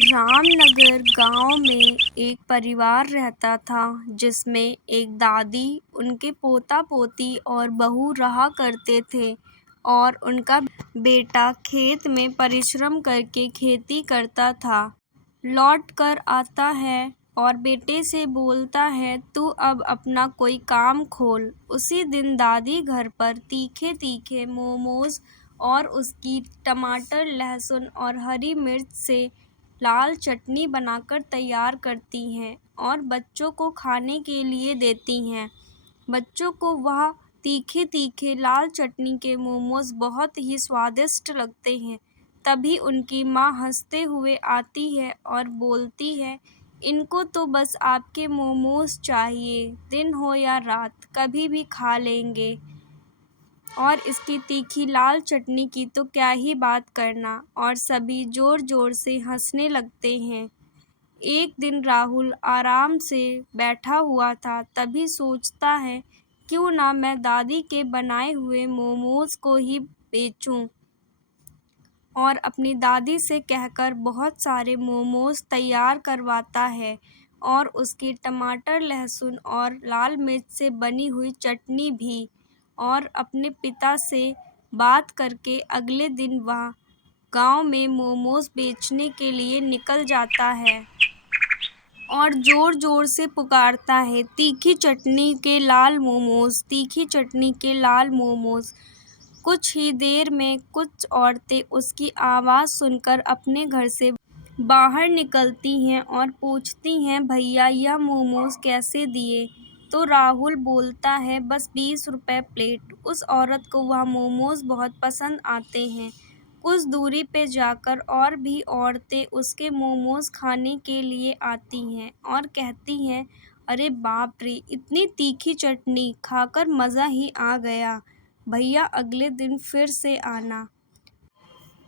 रामनगर गांव में एक परिवार रहता था जिसमें एक दादी, उनके पोता पोती और बहू रहा करते थे और उनका बेटा खेत में परिश्रम करके खेती करता था। लौट कर आता है और बेटे से बोलता है, तू अब अपना कोई काम खोल। उसी दिन दादी घर पर तीखे तीखे मोमोज और उसकी टमाटर, लहसुन और हरी मिर्च से लाल चटनी बनाकर तैयार करती हैं और बच्चों को खाने के लिए देती हैं। बच्चों को वह तीखे तीखे लाल चटनी के मोमोज बहुत ही स्वादिष्ट लगते हैं। तभी उनकी माँ हंसते हुए आती है और बोलती है, इनको तो बस आपके मोमोज चाहिए, दिन हो या रात कभी भी खा लेंगे। और इसकी तीखी लाल चटनी की तो क्या ही बात करना। और सभी जोर जोर से हंसने लगते हैं। एक दिन राहुल आराम से बैठा हुआ था, तभी सोचता है, क्यों ना मैं दादी के बनाए हुए मोमोज को ही बेचूं। और अपनी दादी से कहकर बहुत सारे मोमोज तैयार करवाता है और उसकी टमाटर, लहसुन और लाल मिर्च से बनी हुई चटनी भी। और अपने पिता से बात करके अगले दिन वह गांव में मोमोज बेचने के लिए निकल जाता है और जोर जोर से पुकारता है, तीखी चटनी के लाल मोमोज, तीखी चटनी के लाल मोमोज। कुछ ही देर में कुछ औरतें उसकी आवाज़ सुनकर अपने घर से बाहर निकलती हैं और पूछती हैं, भैया यह मोमोज कैसे दिए। तो राहुल बोलता है, बस 20 रुपए प्लेट। उस औरत को वह मोमोज बहुत पसंद आते हैं। कुछ दूरी पे जाकर और भी औरतें उसके मोमोज खाने के लिए आती हैं और कहती हैं, अरे बाप रे, इतनी तीखी चटनी, खाकर मज़ा ही आ गया। भैया अगले दिन फिर से आना।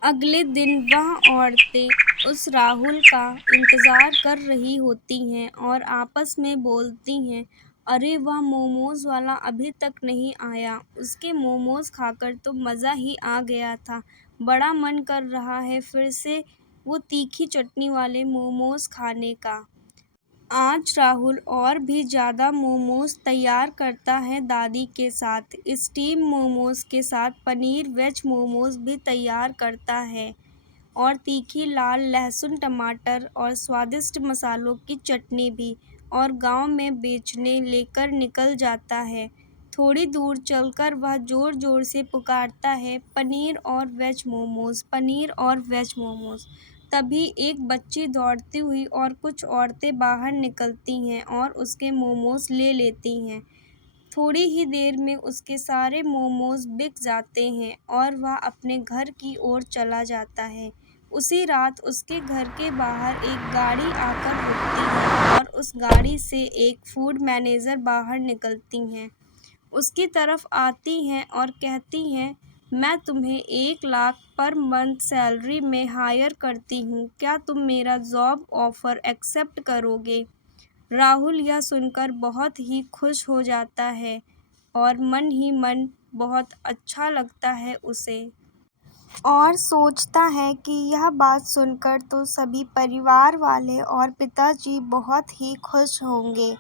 अगले दिन वह औरतें उस राहुल का इंतज़ार कर रही होती हैं और आपस में बोलती हैं, अरे वह मोमोज वाला अभी तक नहीं आया, उसके मोमोज खाकर तो मज़ा ही आ गया था। बड़ा मन कर रहा है फिर से वो तीखी चटनी वाले मोमोज खाने का। आज राहुल और भी ज़्यादा मोमोज तैयार करता है दादी के साथ। स्टीम मोमोज के साथ पनीर वेज मोमोज भी तैयार करता है और तीखी लाल लहसुन, टमाटर और स्वादिष्ट मसालों की चटनी भी। और गांव में बेचने लेकर निकल जाता है। थोड़ी दूर चलकर वह ज़ोर ज़ोर से पुकारता है, पनीर और वेज मोमोज, पनीर और वेज मोमोज। तभी एक बच्ची दौड़ती हुई और कुछ औरतें बाहर निकलती हैं और उसके मोमोज ले लेती हैं। थोड़ी ही देर में उसके सारे मोमोज बिक जाते हैं और वह अपने घर की ओर चला जाता है। उसी रात उसके घर के बाहर एक गाड़ी आकर रुकती है और उस गाड़ी से एक फूड मैनेजर बाहर निकलती हैं। उसकी तरफ आती हैं और कहती हैं, मैं तुम्हें 1 लाख पर मंथ सैलरी में हायर करती हूँ, क्या तुम मेरा जॉब ऑफ़र एक्सेप्ट करोगे। राहुल यह सुनकर बहुत ही खुश हो जाता है और मन ही मन बहुत अच्छा लगता है उसे। और सोचता है कि यह बात सुनकर तो सभी परिवार वाले और पिताजी बहुत ही खुश होंगे।